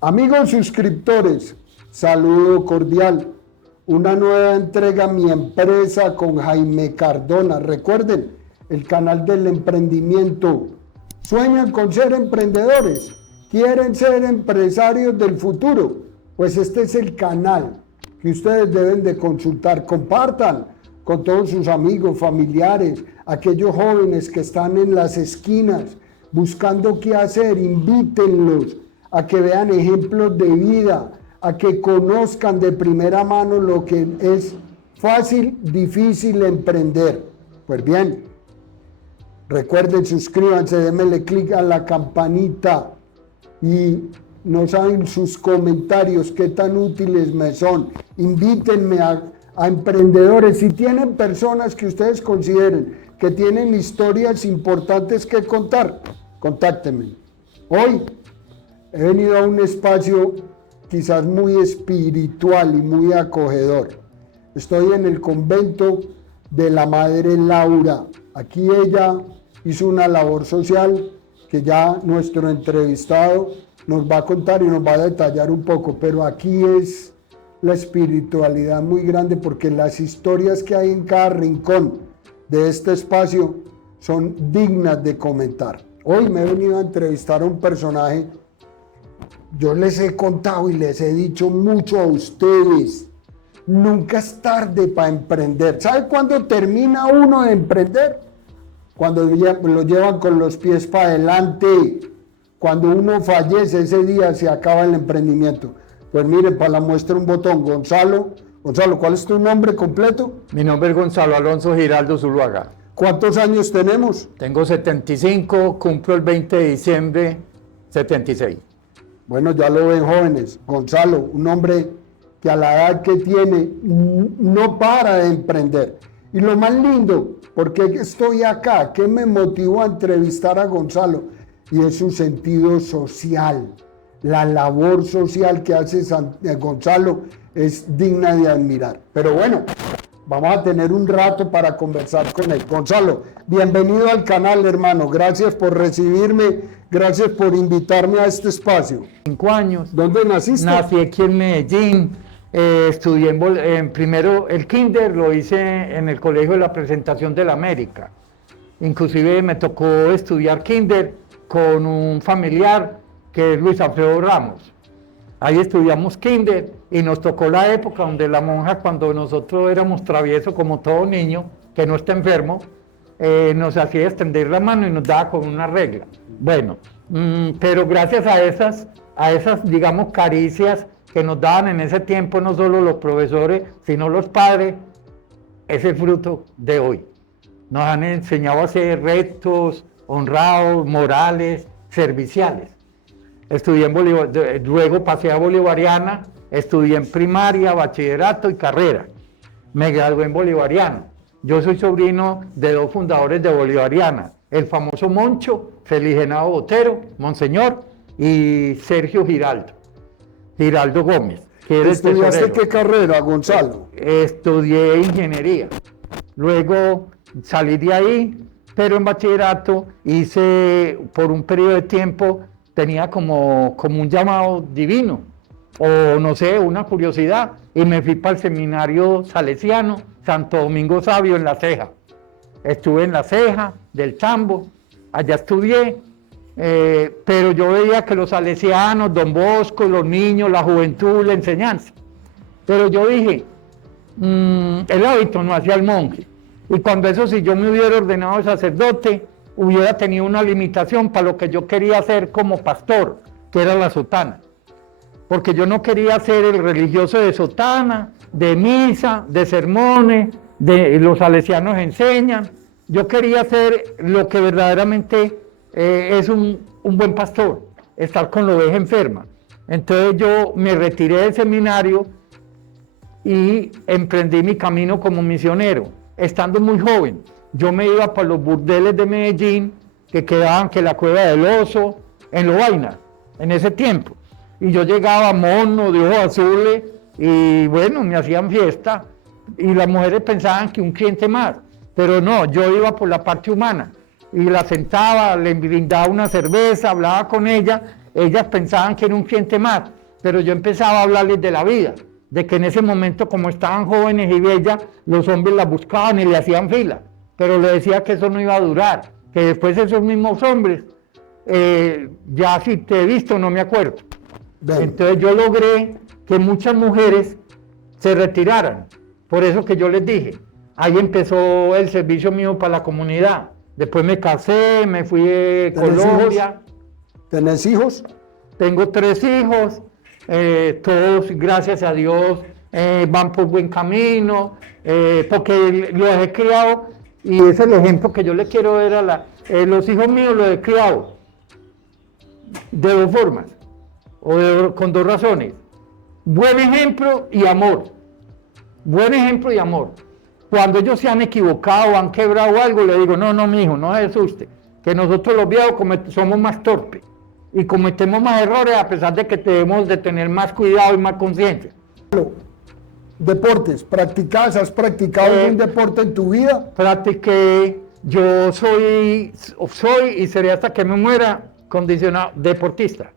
Amigos suscriptores, saludo cordial. Una nueva entrega Mi Empresa con Jaime Cardona. Recuerden, el canal del emprendimiento. ¿Sueñan con ser emprendedores? ¿Quieren ser empresarios del futuro? Pues este es el canal que ustedes deben de consultar. Compartan con todos sus amigos, familiares, aquellos jóvenes que están en las esquinas buscando qué hacer. Invítenlos a que vean ejemplos de vida, a que conozcan de primera mano lo que es fácil, difícil emprender. Pues bien, recuerden, suscríbanse, denle clic a la campanita y nos hagan sus comentarios qué tan útiles me son. Invítenme a emprendedores. Si tienen personas que ustedes consideren que tienen historias importantes que contar, contáctenme. Hoy he venido a un espacio quizás muy espiritual y muy acogedor. Estoy en el convento de la Madre Laura. Aquí ella hizo una labor social que ya nuestro entrevistado nos va a contar y nos va a detallar un poco, pero aquí es la espiritualidad muy grande porque las historias que hay en cada rincón de este espacio son dignas de comentar. Hoy me he venido a entrevistar a un personaje. Yo les he contado y les he dicho mucho a ustedes, nunca es tarde para emprender. ¿Sabe cuándo termina uno de emprender? Cuando lo llevan con los pies para adelante. Cuando uno fallece, ese día se acaba el emprendimiento. Pues miren, para la muestra un botón. Gonzalo, ¿cuál es tu nombre completo? Mi nombre es Gonzalo Alonso Giraldo Zuluaga. ¿Cuántos años tenemos? Tengo 75, cumplo el 20 de diciembre, 76. Bueno, ya lo ven, jóvenes. Gonzalo, un hombre que a la edad que tiene no para de emprender. Y lo más lindo, porque estoy acá, ¿qué me motivó a entrevistar a Gonzalo? Y es su sentido social. La labor social que hace Gonzalo es digna de admirar. Pero bueno, vamos a tener un rato para conversar con él. Gonzalo, bienvenido al canal, hermano. Gracias por recibirme, gracias por invitarme a este espacio. 5 años. ¿Dónde naciste? Nací aquí en Medellín. Estudié primero el kinder, lo hice en el Colegio de la Presentación de la América. Inclusive me tocó estudiar kinder con un familiar que es Luis Alfredo Ramos. Ahí estudiamos kinder y nos tocó la época donde la monja, cuando nosotros éramos traviesos como todo niño que no está enfermo, nos hacía extender la mano y nos daba con una regla. Bueno, pero gracias a esas, digamos, caricias que nos daban en ese tiempo, no solo los profesores, sino los padres, es el fruto de hoy. Nos han enseñado a ser rectos, honrados, morales, serviciales. Estudié en luego pasé a Bolivariana, estudié en primaria, bachillerato y carrera. Me gradué en Bolivariana. Yo soy sobrino de 2 fundadores de Bolivariana, el famoso Moncho, Feligenado Botero, Monseñor, y Sergio Giraldo Gómez. ¿Estudiaste qué carrera, Gonzalo? Estudié ingeniería. Luego salí de ahí, pero en bachillerato hice por un periodo de tiempo, tenía como un llamado divino, o no sé, una curiosidad, y me fui para el seminario salesiano Santo Domingo Sabio en La Ceja. Estuve en La Ceja del Tambo, allá estudié, pero yo veía que los salesianos, Don Bosco, los niños, la juventud, la enseñanza. Pero yo dije, el hábito no hacía el monje. Y cuando eso, si yo me hubiera ordenado sacerdote, hubiera tenido una limitación para lo que yo quería hacer como pastor, que era la sotana. Porque yo no quería ser el religioso de sotana, de misa, de sermones, de los salesianos enseñan. Yo quería ser lo que verdaderamente es un buen pastor, estar con la oveja enferma. Entonces yo me retiré del seminario y emprendí mi camino como misionero. Estando muy joven, yo me iba para los burdeles de Medellín, que quedaban que la Cueva del Oso, en Lovaina, en ese tiempo. Y yo llegaba mono, de ojos azules, y bueno, me hacían fiesta, y las mujeres pensaban que un cliente más, pero no, yo iba por la parte humana, y la sentaba, le brindaba una cerveza, hablaba con ella, ellas pensaban que era un cliente más, pero yo empezaba a hablarles de la vida, de que en ese momento, como estaban jóvenes y bellas, los hombres las buscaban y le hacían fila, pero le decía que eso no iba a durar, que después esos mismos hombres, ya si te he visto no me acuerdo. Ven. Entonces yo logré que muchas mujeres se retiraran, por eso que yo les dije, ahí empezó el servicio mío para la comunidad. Después me casé, me fui de Colombia. ¿Tenés hijos? Tengo 3 hijos, todos, gracias a Dios, van por buen camino, porque los he criado, y es el ejemplo que yo le quiero ver a los hijos míos los he criado de 2 formas, con 2 razones. Buen ejemplo y amor. Buen ejemplo y amor. Cuando ellos se han equivocado, han quebrado algo, le digo, no, mi hijo, no se asuste, que nosotros los viejos somos más torpes y cometemos más errores a pesar de que debemos de tener más cuidado y más conciencia. Deportes, ¿has practicado algún deporte en tu vida? Practiqué, yo soy y seré hasta que me muera condicionado deportista,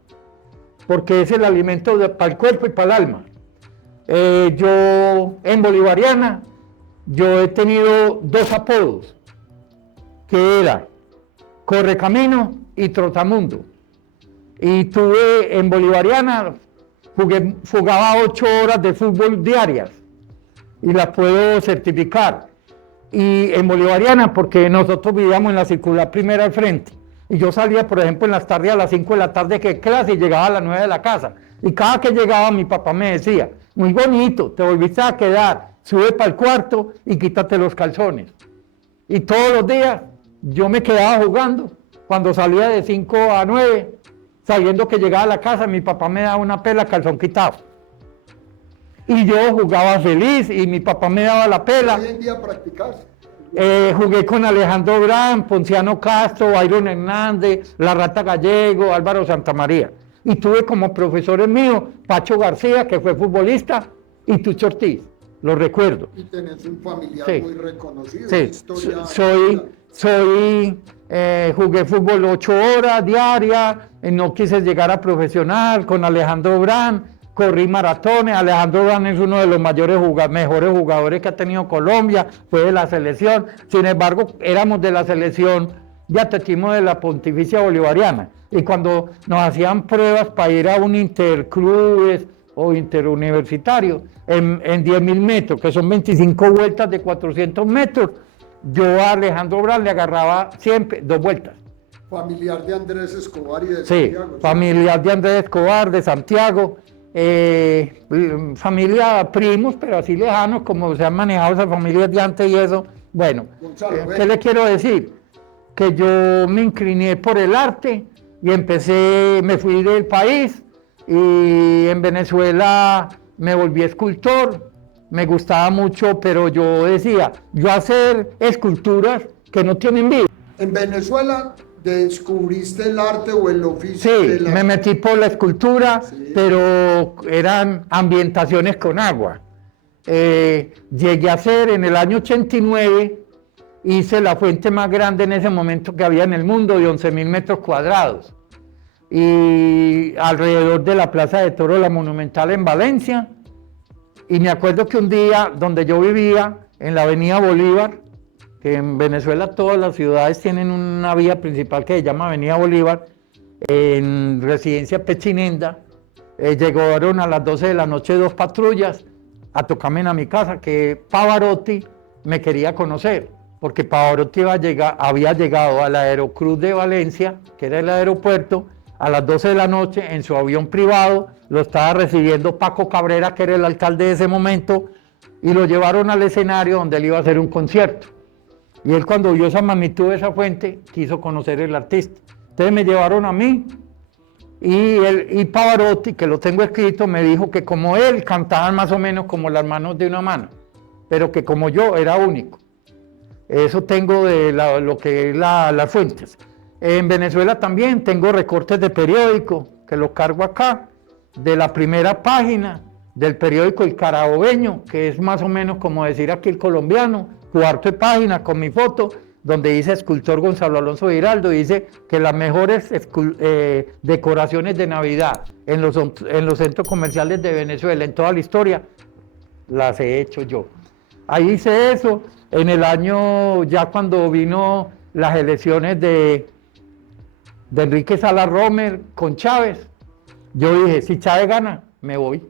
porque es el alimento para el cuerpo y para el alma. Yo en Bolivariana, yo he tenido 2 apodos, que era Correcamino y Trotamundo. Y tuve en Bolivariana, jugaba 8 horas de fútbol diarias y las puedo certificar. Y en Bolivariana, porque nosotros vivíamos en la circular primera al frente. Y yo salía, por ejemplo, en las tardes a las 5 de la tarde que clase y llegaba a las 9 de la casa. Y cada que llegaba mi papá me decía, muy bonito, te volviste a quedar, sube para el cuarto y quítate los calzones. Y todos los días yo me quedaba jugando. Cuando salía de 5 a 9, sabiendo que llegaba a la casa, mi papá me daba una pela, calzón quitado. Y yo jugaba feliz y mi papá me daba la pela. ¿Hoy en día practicas? Jugué con Alejandro Brán, Ponciano Castro, Byron Hernández, La Rata Gallego, Álvaro Santamaría. Y tuve como profesores míos Pacho García, que fue futbolista, y Tucho Ortiz, lo recuerdo. Y tenés un familiar Sí. muy reconocido. Sí, jugué fútbol 8 horas diarias, no quise llegar a profesional con Alejandro Brán, corrí maratones. Alejandro Brán es uno de los mejores jugadores que ha tenido Colombia, fue de la selección. Sin embargo, éramos de la selección de atletismo de la Pontificia Bolivariana. Y cuando nos hacían pruebas para ir a un interclubes o interuniversitario, en 10.000 metros, que son 25 vueltas de 400 metros, yo a Alejandro Brán le agarraba siempre 2 vueltas. Familiar de Andrés Escobar y de Sí, Santiago. familiar de Andrés Escobar, de Santiago, familia primos, pero así lejanos como se han manejado esas familias de antes y eso. Bueno, Gonzalo, ¿qué le quiero decir? Que yo me incliné por el arte y me fui del país y en Venezuela me volví escultor, me gustaba mucho, pero yo decía, yo hacer esculturas que no tienen vida. En Venezuela descubriste el arte o el oficio. Sí, me metí por la escultura, sí, pero eran ambientaciones con agua. Llegué a hacer en el año 89, hice la fuente más grande en ese momento que había en el mundo, de 11.000 metros cuadrados. Y alrededor de la Plaza de Toros, la Monumental en Valencia. Y me acuerdo que un día donde yo vivía, en la avenida Bolívar, que en Venezuela todas las ciudades tienen una vía principal que se llama Avenida Bolívar, en Residencia Pechinenda, llegaron a las 12 de la noche 2 patrullas a tocarme a mi casa, que Pavarotti me quería conocer, porque Pavarotti había llegado al Aerocruz de Valencia, que era el aeropuerto, a las 12 de la noche en su avión privado. Lo estaba recibiendo Paco Cabrera, que era el alcalde de ese momento, y lo llevaron al escenario donde él iba a hacer un concierto. Y él, cuando vio esa magnitud de esa fuente, quiso conocer el artista. Entonces me llevaron a mí, y Pavarotti, que lo tengo escrito, me dijo que como él cantaban más o menos como las manos de una mano, pero que como yo era único. Eso tengo de lo que es las fuentes. En Venezuela también tengo recortes de periódico, que los cargo acá, de la primera página del periódico El Carabobeño, que es más o menos como decir aquí el colombiano, 4ª página con mi foto, donde dice escultor Gonzalo Alonso Giraldo, dice que las mejores decoraciones de Navidad en los centros comerciales de Venezuela, en toda la historia, las he hecho yo. Ahí hice eso, en el año, ya cuando vino las elecciones de Enrique Salas Romer con Chávez, yo dije, si Chávez gana, me voy.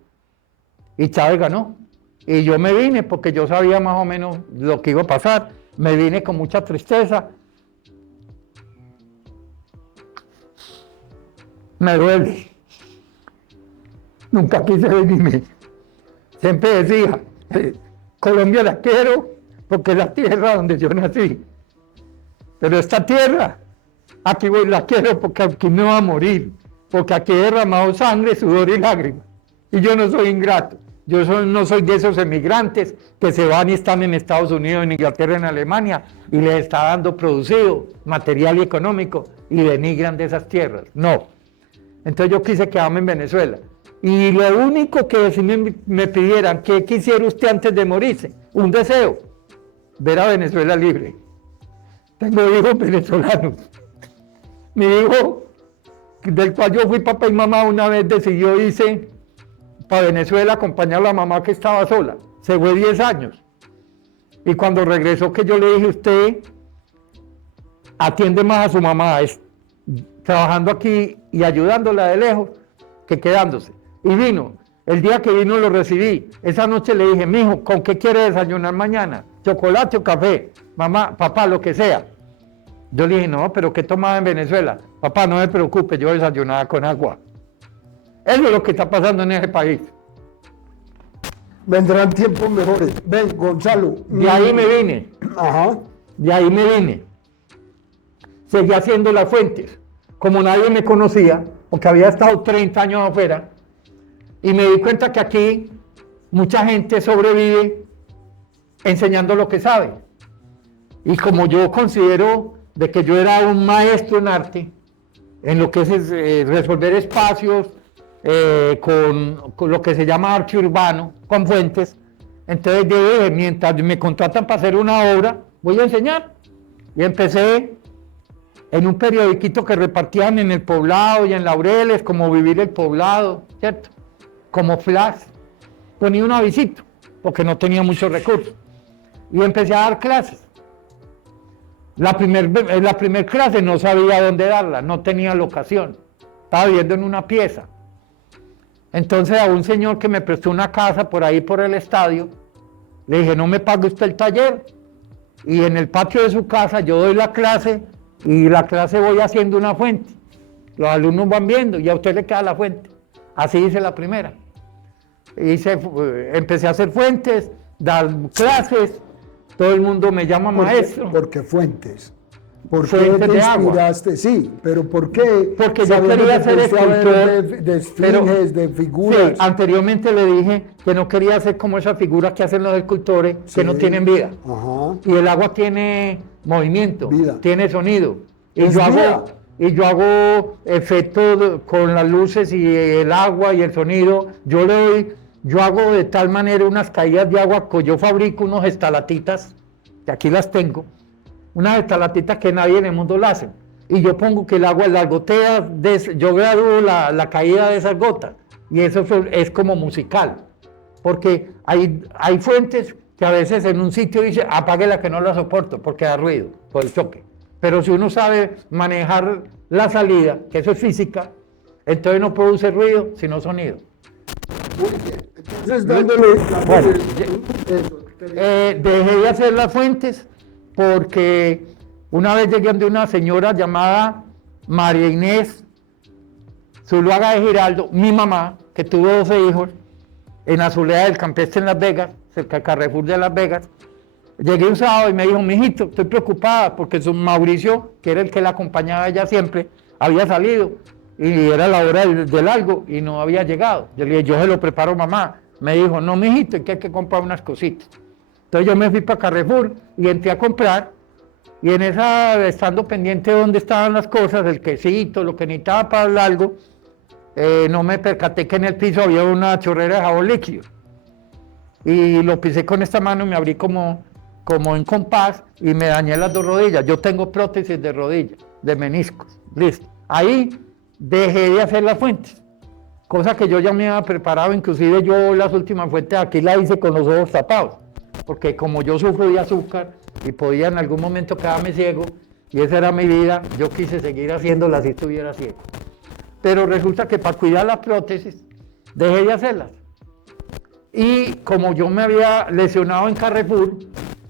Y Chávez ganó. Y yo me vine porque yo sabía más o menos lo que iba a pasar. Me vine con mucha tristeza. Me duele. Nunca quise venirme. Siempre decía, Colombia la quiero porque es la tierra donde yo nací. Pero esta tierra, aquí la quiero porque aquí me va a morir. Porque aquí he derramado sangre, sudor y lágrimas. Y yo no soy ingrato. No soy de esos emigrantes que se van y están en Estados Unidos, en Inglaterra, en Alemania, y les está dando producido material y económico y denigran de esas tierras. No. Entonces yo quise quedarme en Venezuela. Y lo único que si me pidieran, ¿qué quisiera usted antes de morirse? Un deseo, ver a Venezuela libre. Tengo hijos venezolanos. Mi hijo, del cual yo fui papá y mamá, una vez decidió irse para Venezuela a acompañar a la mamá que estaba sola. Se fue 10 años. Y cuando regresó, que yo le dije, usted atiende más a su mamá, trabajando aquí y ayudándola de lejos, que quedándose. Y vino. El día que vino lo recibí. Esa noche le dije, mijo, ¿con qué quiere desayunar mañana? ¿Chocolate o café? Mamá, papá, lo que sea. Yo le dije, no, pero ¿qué tomaba en Venezuela? Papá, no me preocupe, yo desayunaba con agua. Eso es lo que está pasando en ese país. Vendrán tiempos mejores. Ven, Gonzalo. De ahí me vine. Ajá. De ahí me vine. Seguí haciendo las fuentes. Como nadie me conocía, porque había estado 30 años afuera, y me di cuenta que aquí mucha gente sobrevive enseñando lo que sabe. Y como yo considero de que yo era un maestro en arte, en lo que es resolver espacios, con lo que se llama arte urbano, con fuentes, entonces yo dije, mientras me contratan para hacer una obra, voy a enseñar. Y empecé en un periodiquito que repartían en El Poblado y en Laureles, como Vivir el Poblado, ¿cierto? Como flash, ponía un avisito, porque no tenía muchos recursos. Y empecé a dar clases. La primer clase no sabía dónde darla, no tenía locación, estaba viviendo en una pieza. Entonces a un señor que me prestó una casa por ahí por el estadio, le dije, no me pague usted el taller, y en el patio de su casa yo doy la clase, y la clase voy haciendo una fuente. Los alumnos van viendo, y a usted le queda la fuente. Así hice la primera. Empecé a hacer fuentes, dar clases, todo el mundo me llama maestro. ¿Por qué fuentes? ¿Por qué Fuentes te de agua. inspiraste? Sí, pero ¿por qué? Porque yo Sabiendo quería que ser fuiste a ver escultor, de esfinges, de figuras. Sí, anteriormente le dije que no quería hacer como esas figuras que hacen los escultores, que no tienen vida. Ajá. Y el agua tiene movimiento, Vida. tiene sonido. Y Es vida. yo hago efectos con las luces y el agua y el sonido. Yo hago de tal manera unas caídas de agua que yo fabrico unos estalactitas, que aquí las tengo, unas estalactitas que nadie en el mundo la hace. Y yo pongo que el agua, las goteas, yo gradúo la caída de esas gotas. Y eso es como musical. Porque hay fuentes que a veces en un sitio dice, apáguela que no la soporto, porque da ruido, por el choque. Pero si uno sabe manejar la salida, que eso es física, entonces no produce ruido, sino sonido. Muy bien. Entonces, dándole... Bueno, dejé de hacer las fuentes porque una vez llegué de una señora llamada María Inés Zuluaga de Giraldo, mi mamá, que tuvo 12 hijos, en Azulea del Campestre en Las Vegas, cerca del Carrefour de Las Vegas. Llegué un sábado y me dijo, mijito, estoy preocupada porque su Mauricio, que era el que la acompañaba a ella siempre, había salido y era la hora del algo y no había llegado. Yo le dije, yo se lo preparo, mamá. Me dijo, no, mijito, es que hay que comprar unas cositas. Entonces yo me fui para Carrefour y entré a comprar, y en esa, estando pendiente de dónde estaban las cosas, el quesito, lo que necesitaba para el algo, no me percaté que en el piso había una chorrera de jabón líquido. Y lo pisé con esta mano y me abrí como como en compás y me dañé las dos rodillas. Yo tengo prótesis de rodilla, de meniscos, listo. Ahí dejé de hacer las fuentes, cosa que yo ya me había preparado, inclusive yo las últimas fuentes aquí las hice con los ojos tapados, porque como yo sufro de azúcar y podía en algún momento quedarme ciego, y esa era mi vida, yo quise seguir haciéndolas si estuviera ciego. Pero resulta que para cuidar las prótesis, dejé de hacerlas. Y como yo me había lesionado en Carrefour,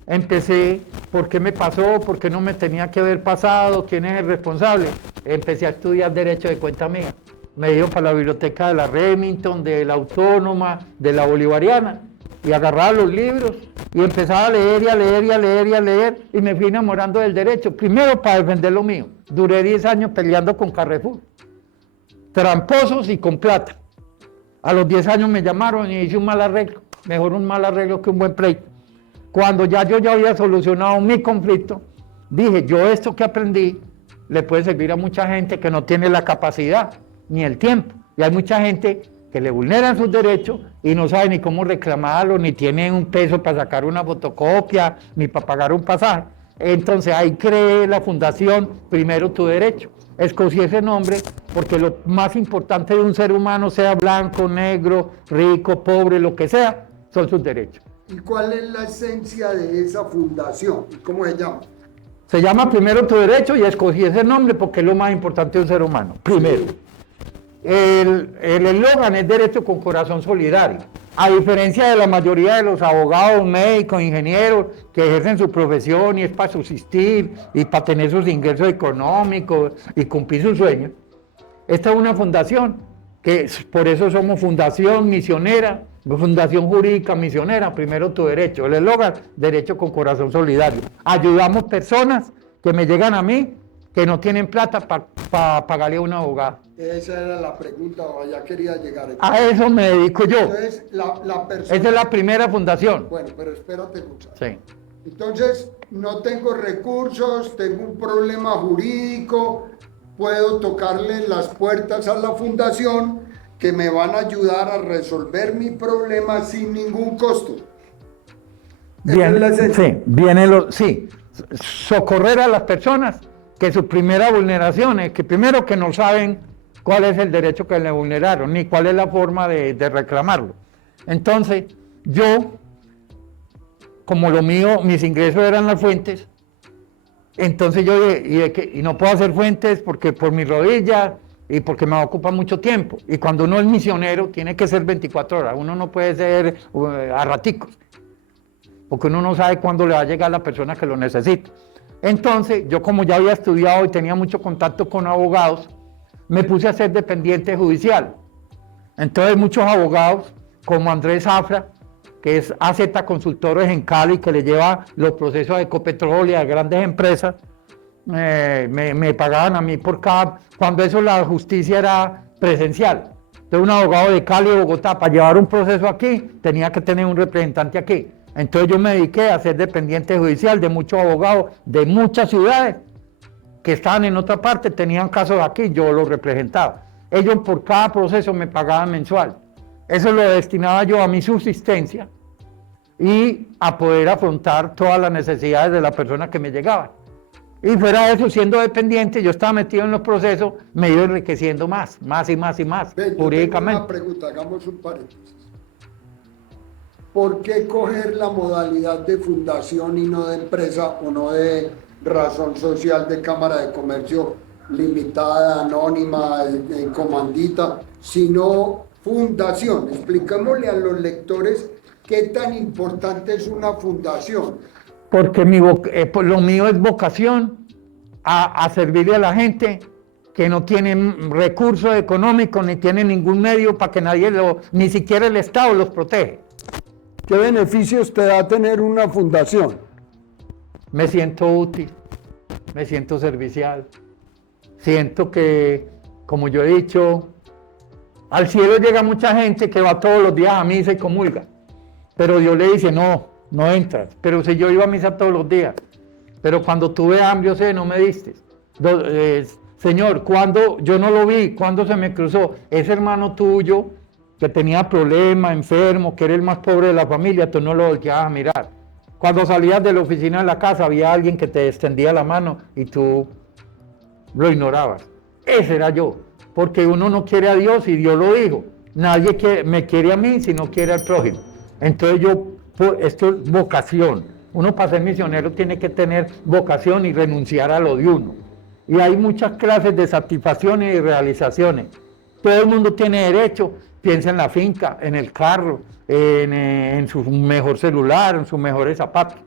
empecé, ¿por qué me pasó? ¿Por qué no me tenía que haber pasado? ¿Quién es el responsable? Empecé a estudiar Derecho de cuenta mía. Me he ido para la biblioteca de la Remington, de la Autónoma, de la Bolivariana, y agarraba los libros y empezaba a leer y a leer y a leer y a leer, y me fui enamorando del derecho, primero para defender lo mío. Duré 10 años peleando con Carrefour, tramposos y con plata. A los 10 años me llamaron y hice un mal arreglo, mejor un mal arreglo que un buen pleito. Cuando yo ya había solucionado mi conflicto, dije, yo esto que aprendí le puede servir a mucha gente que no tiene la capacidad ni el tiempo. Y hay mucha gente que le vulneran sus derechos y no sabe ni cómo reclamarlo, ni tiene un peso para sacar una fotocopia, ni para pagar un pasaje. Entonces ahí creé la fundación Primero Tu Derecho. Escogí ese nombre porque lo más importante de un ser humano, sea blanco, negro, rico, pobre, lo que sea, son sus derechos. ¿Y cuál es la esencia de esa fundación? ¿Cómo se llama? Se llama Primero Tu Derecho y escogí ese nombre porque es lo más importante de un ser humano. Primero. El eslogan es Derecho con Corazón Solidario. A diferencia de la mayoría de los abogados, médicos, ingenieros que ejercen su profesión y es para subsistir y para tener sus ingresos económicos y cumplir sus sueños, esta es una fundación que por eso somos fundación misionera, fundación jurídica misionera, Primero Tu Derecho. El eslogan, Derecho con Corazón Solidario. Ayudamos personas que me llegan a mí que no tienen plata para pagarle a un abogado. Esa era la pregunta, ya quería llegar. A eso me dedico yo. Entonces, la persona... Esa es la primera fundación. Bueno, pero espérate mucho. Sí. Entonces, no tengo recursos, tengo un problema jurídico, puedo tocarle las puertas a la fundación que me van a ayudar a resolver mi problema sin ningún costo. Sí, socorrer a las personas que su primera vulneración es que primero que no saben cuál es el derecho que le vulneraron, ni cuál es la forma de reclamarlo. Entonces, yo, como lo mío, mis ingresos eran las fuentes, entonces yo y no puedo hacer fuentes porque por mi rodilla y porque me ocupa mucho tiempo. Y cuando uno es misionero, tiene que ser 24 horas, uno no puede ser a raticos, porque uno no sabe cuándo le va a llegar a la persona que lo necesita. Entonces, yo como ya había estudiado y tenía mucho contacto con abogados, me puse a ser dependiente judicial. Entonces, muchos abogados, como Andrés Zafra, que es AZ Consultores en Cali, que le lleva los procesos de Ecopetrol y a grandes empresas, me pagaban a mí por cada... Cuando eso la justicia era presencial. Entonces, un abogado de Cali o Bogotá, para llevar un proceso aquí, tenía que tener un representante aquí. Entonces yo me dediqué a ser dependiente judicial de muchos abogados de muchas ciudades que estaban en otra parte, tenían casos aquí, yo los representaba. Ellos por cada proceso me pagaban mensual. Eso lo destinaba yo a mi subsistencia y a poder afrontar todas las necesidades de la persona que me llegaban. Y fuera de eso, siendo dependiente, yo estaba metido en los procesos, me iba enriqueciendo más y más, jurídicamente. Una pregunta, hagamos un paréntesis. ¿Por qué coger la modalidad de fundación y no de empresa o no de razón social de Cámara de Comercio limitada, anónima, comandita, sino fundación? Expliquémosle a los lectores qué tan importante es una fundación. Porque lo mío es vocación a servirle a la gente que no tiene recursos económicos ni tiene ningún medio para que nadie ni siquiera el Estado los protege. ¿Qué beneficios te da tener una fundación? Me siento útil, me siento servicial, siento que, como yo he dicho, al cielo llega mucha gente que va todos los días a misa y comulga, pero Dios le dice, no entras. Pero si yo iba a misa todos los días, pero cuando tuve hambre o sed no me diste. Señor, cuando yo no lo vi, cuando se me cruzó ese hermano tuyo que tenía problemas, enfermo, que era el más pobre de la familia, tú no lo volteabas a mirar. Cuando salías de la oficina de la casa había alguien que te extendía la mano y tú lo ignorabas. Ese era yo, porque uno no quiere a Dios y Dios lo dijo. Nadie me quiere a mí si no quiere al prójimo. Entonces esto es vocación. Uno para ser misionero tiene que tener vocación y renunciar a lo de uno. Y hay muchas clases de satisfacciones y realizaciones. Todo el mundo tiene derecho, piensa en la finca, en el carro, en su mejor celular, en sus mejores zapatos.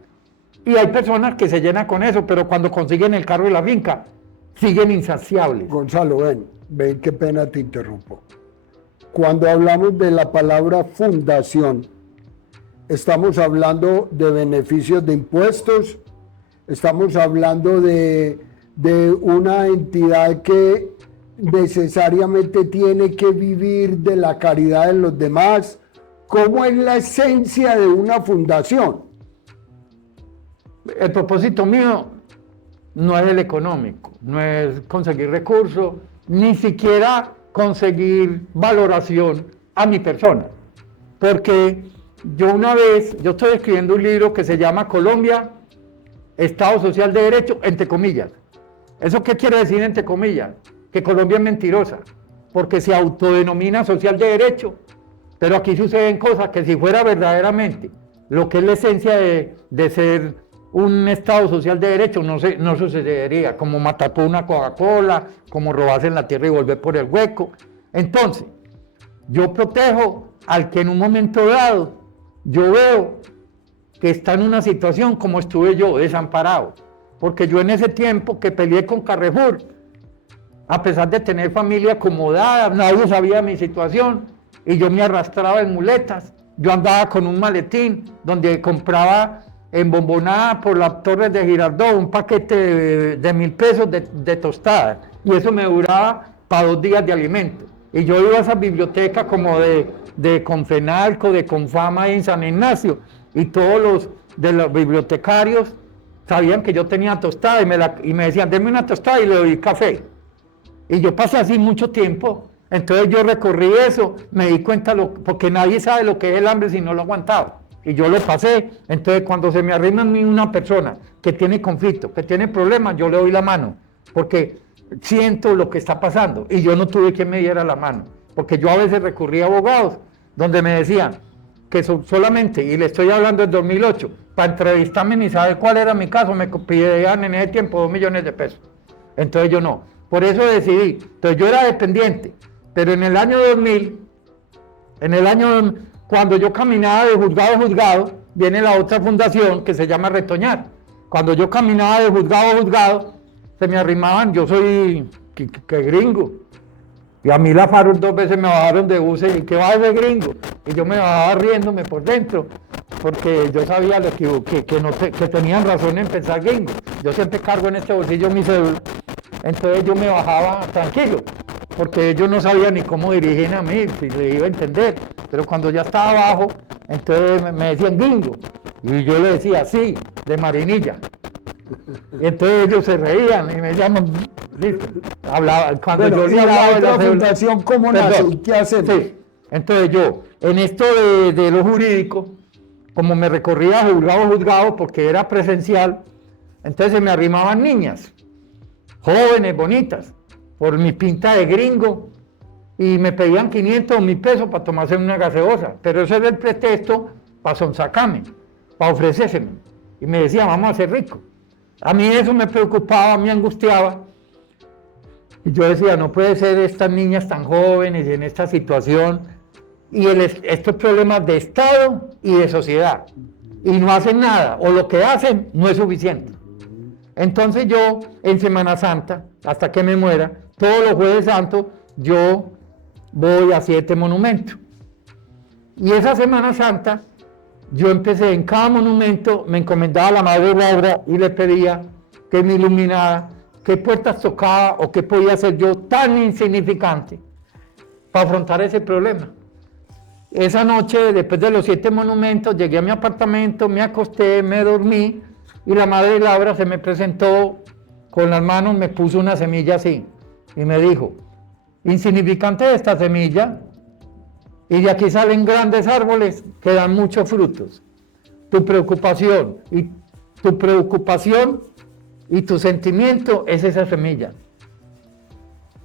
Y hay personas que se llenan con eso, pero cuando consiguen el carro y la finca, siguen insaciables. Gonzalo, ven, qué pena te interrumpo. Cuando hablamos de la palabra fundación, estamos hablando de beneficios de impuestos, estamos hablando de una entidad que necesariamente tiene que vivir de la caridad de los demás. ¿Cómo es la esencia de una fundación? El propósito mío no es el económico, no es conseguir recursos, ni siquiera conseguir valoración a mi persona. Porque yo estoy escribiendo un libro que se llama Colombia, Estado Social de Derecho, entre comillas. ¿Eso qué quiere decir entre comillas? Que Colombia es mentirosa, porque se autodenomina social de derecho, pero aquí suceden cosas que si fuera verdaderamente lo que es la esencia de ser un Estado social de derecho, no sucedería, como matar por una Coca-Cola, como robarse en la tierra y volver por el hueco. Entonces, yo protejo al que en un momento dado yo veo que está en una situación como estuve yo, desamparado, porque yo en ese tiempo que peleé con Carrefour, a pesar de tener familia acomodada, nadie sabía mi situación y yo me arrastraba en muletas. Yo andaba con un maletín donde compraba en Bombonada por las Torres de Girardot un paquete de 1.000 pesos de tostadas y eso me duraba para 2 días de alimento. Y yo iba a esa biblioteca como de Confenalco, de Confama en San Ignacio y todos los bibliotecarios sabían que yo tenía tostada y me decían, deme una tostada y le doy café. Y yo pasé así mucho tiempo, entonces yo recorrí eso, me di cuenta, porque nadie sabe lo que es el hambre si no lo aguantaba. Y yo lo pasé, entonces cuando se me arrima a mí una persona que tiene conflicto, que tiene problemas, yo le doy la mano, porque siento lo que está pasando y yo no tuve quien me diera la mano, porque yo a veces recurrí a abogados donde me decían que solamente, y le estoy hablando del 2008, para entrevistarme ni saber cuál era mi caso, me pedían en ese tiempo 2 millones de pesos. Entonces yo no. Por eso decidí, entonces yo era dependiente, pero en el año 2000, cuando yo caminaba de juzgado a juzgado, viene la otra fundación que se llama Retoñar. Cuando yo caminaba de juzgado a juzgado, se me arrimaban, yo soy que gringo, y a mí la FARC 2 veces me bajaron de buses, y ¿qué va ese gringo? Y yo me bajaba riéndome por dentro, porque yo sabía que tenían razón en pensar gringo. Yo siempre cargo en este bolsillo mi cédula. Entonces yo me bajaba tranquilo, porque ellos no sabían ni cómo dirigían a mí, si le iba a entender. Pero cuando ya estaba abajo, entonces me decían gringo. Y yo le decía, sí, de Marinilla. Y entonces ellos se reían y me decían, listo. Cuando yo le hablaba de la fundación, ¿cómo nace? ¿Qué hacen? Sí. Entonces yo, en esto de lo jurídico, como me recorría juzgado, porque era presencial, entonces se me arrimaban niñas, jóvenes, bonitas, por mi pinta de gringo, y me pedían 500 o 1.000 pesos para tomarse una gaseosa, pero ese era el pretexto para sonsacarme, para ofrecérseme, y me decían, vamos a ser ricos. A mí eso me preocupaba, me angustiaba, y yo decía, no puede ser estas niñas tan jóvenes y en esta situación, y estos problemas de Estado y de sociedad, y no hacen nada, o lo que hacen no es suficiente. Entonces yo, en Semana Santa, hasta que me muera, todos los Jueves Santos, yo voy a 7 monumentos. Y esa Semana Santa, yo empecé en cada monumento, me encomendaba a la Madre Laura y le pedía que me iluminara, qué puertas tocaba o qué podía hacer yo tan insignificante para afrontar ese problema. Esa noche, después de los 7 monumentos, llegué a mi apartamento, me acosté, me dormí, y la Madre Laura se me presentó con las manos, me puso una semilla así y me dijo, insignificante esta semilla y de aquí salen grandes árboles que dan muchos frutos. tu preocupación y tu sentimiento es esa semilla.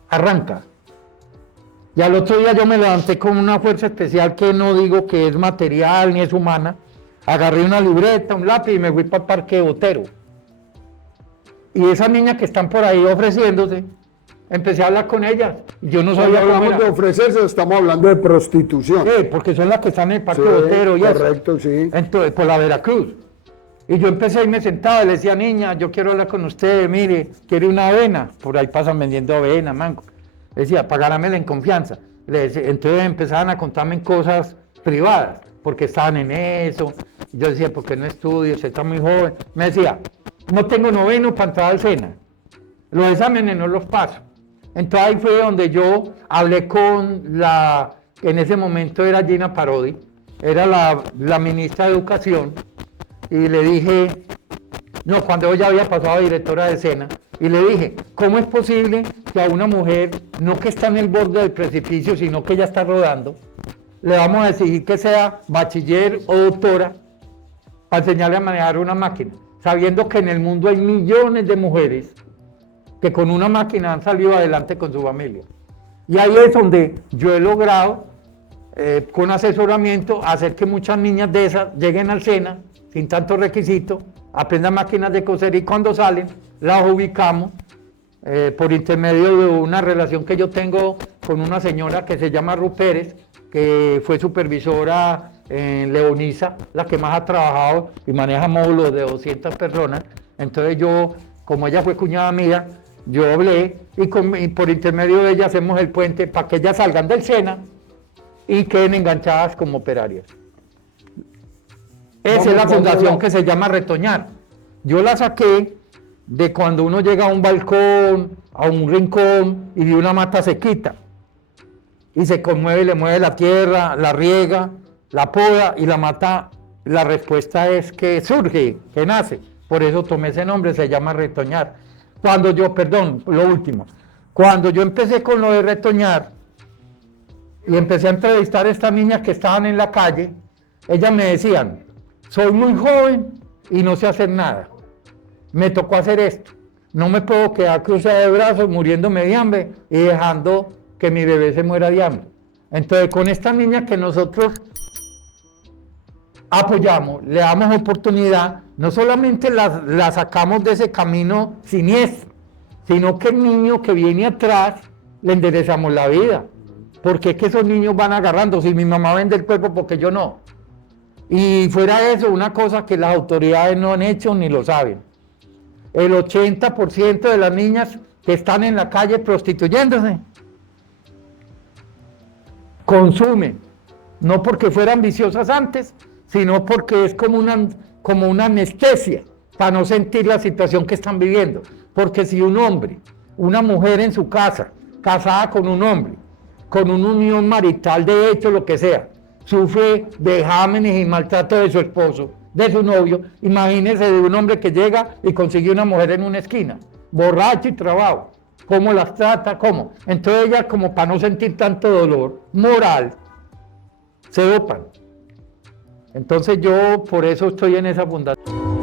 Arranca. Y al otro día yo me levanté con una fuerza especial que no digo que es material ni es humana. Agarré una libreta, un lápiz y me fui para el Parque Botero. Y esas niñas que están por ahí ofreciéndose, empecé a hablar con ellas. Yo no sabía Cuando cómo hablamos era. de ofrecerse, estamos hablando de prostitución. Sí, porque son las que están en el Parque Sí, Botero y correcto, eso. sí. Entonces, por la Veracruz. Y yo empecé y me sentaba y le decía, niña, yo quiero hablar con usted, mire, ¿quiere una avena? Por ahí pasan vendiendo avena, mango. Le decía, pagarámela en confianza. Entonces empezaban a contarme cosas privadas, porque estaban en eso. Yo decía, ¿por qué no estudio? Usted está muy joven. Me decía, no tengo noveno para entrar al SENA. Los exámenes no los paso. Entonces ahí fue donde yo hablé con en ese momento era Gina Parodi, era la ministra de Educación, y le dije, no, cuando ella había pasado a directora de SENA, y le dije, ¿cómo es posible que a una mujer, no que está en el borde del precipicio, sino que ya está rodando, le vamos a exigir que sea bachiller o doctora para enseñarle a manejar una máquina, sabiendo que en el mundo hay millones de mujeres que con una máquina han salido adelante con su familia? Y ahí es donde yo he logrado, con asesoramiento, hacer que muchas niñas de esas lleguen al SENA sin tanto requisito, aprendan máquinas de coser y cuando salen las ubicamos por intermedio de una relación que yo tengo con una señora que se llama Ru Pérez, que fue supervisora en Leonisa, la que más ha trabajado y maneja módulos de 200 personas. Entonces yo, como ella fue cuñada mía, yo hablé y por intermedio de ella hacemos el puente para que ellas salgan del SENA y queden enganchadas como operarias. Esa es la fundación que se llama Retoñar. Yo la saqué de cuando uno llega a un balcón, a un rincón y de una mata se quita y se conmueve, le mueve la tierra, la riega, la poda y la mata. La respuesta es que surge, que nace. Por eso tomé ese nombre, se llama Retoñar. Cuando yo empecé con lo de Retoñar y empecé a entrevistar a estas niñas que estaban en la calle, ellas me decían, soy muy joven y no sé hacer nada. Me tocó hacer esto. No me puedo quedar cruzada de brazos muriéndome de hambre y dejando que mi bebé se muera de hambre. Entonces, con estas niñas que nosotros apoyamos, le damos oportunidad, no solamente las sacamos de ese camino siniestro, sino que el niño que viene atrás le enderezamos la vida. Porque es que esos niños van agarrando, si mi mamá vende el cuerpo, porque yo no. Y fuera de eso, una cosa que las autoridades no han hecho ni lo saben. El 80% de las niñas que están en la calle prostituyéndose consumen, no porque fueran viciosas antes, sino porque es como una anestesia para no sentir la situación que están viviendo. Porque si un hombre, una mujer en su casa, casada con un hombre, con una unión marital de hecho, lo que sea, sufre vejámenes y maltrato de su esposo, de su novio, imagínese de un hombre que llega y consigue una mujer en una esquina, borracho y trabado, cómo las trata, cómo. Entonces ellas, como para no sentir tanto dolor moral, se dopan. Entonces yo por eso estoy en esa fundación.